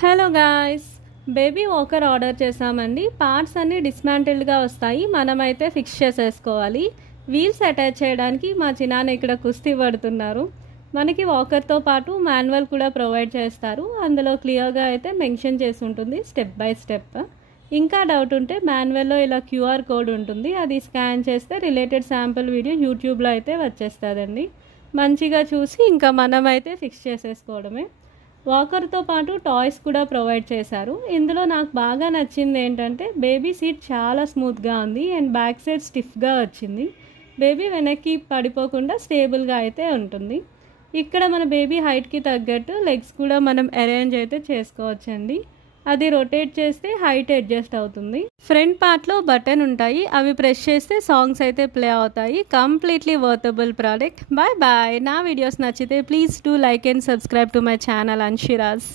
Hello guys, baby walker order చేసామండి. Parts అన్నీ డిస్మాంటిల్డ్గా వస్తాయి, మనమైతే ఫిక్స్ చేసేసుకోవాలి. వీల్స్ అటాచ్ చేయడానికి మా చిన్నాన్న ఇక్కడ కుస్తీ పడుతున్నారు. మనకి వాకర్తో పాటు మాన్యువల్ కూడా ప్రొవైడ్ చేస్తారు. అందులో క్లియర్గా అయితే మెన్షన్ చేసి ఉంటుంది స్టెప్ బై స్టెప్. ఇంకా డౌట్ ఉంటే మాన్యువల్లో ఇలా క్యూఆర్ కోడ్ ఉంటుంది, అది స్కాన్ చేస్తే రిలేటెడ్ శాంపుల్ వీడియో యూట్యూబ్లో అయితే వచ్చేస్తుందండి. మంచిగా చూసి ఇంకా మనమైతే ఫిక్స్ చేసేసుకోవడమే. వాకర్తో పాటు టాయ్స్ కూడా ప్రొవైడ్ చేశారు. ఇందులో నాకు బాగా నచ్చింది ఏంటంటే బేబీ సీట్ చాలా స్మూత్గా ఉంది అండ్ బ్యాక్ సైడ్ స్టిఫ్గా వచ్చింది. బేబీ వెనక్కి పడిపోకుండా స్టేబుల్గా అయితే ఉంటుంది. ఇక్కడ మన బేబీ హైట్కి తగ్గట్టు లెగ్స్ కూడా మనం అరేంజ్ అయితే చేసుకోవచ్చండి. అది రొటేట్ చేస్తే హైట్ అడ్జస్ట్ అవుతుంది. ఫ్రంట్ పార్ట్లో బటన్ ఉంటాయి, అవి ప్రెస్ చేస్తే సాంగ్స్ అయితే ప్లే అవుతాయి. Completely worthable product. Bye bye. నా వీడియోస్ నచ్చితే please do like and subscribe to my channel అన్షిరాజ్.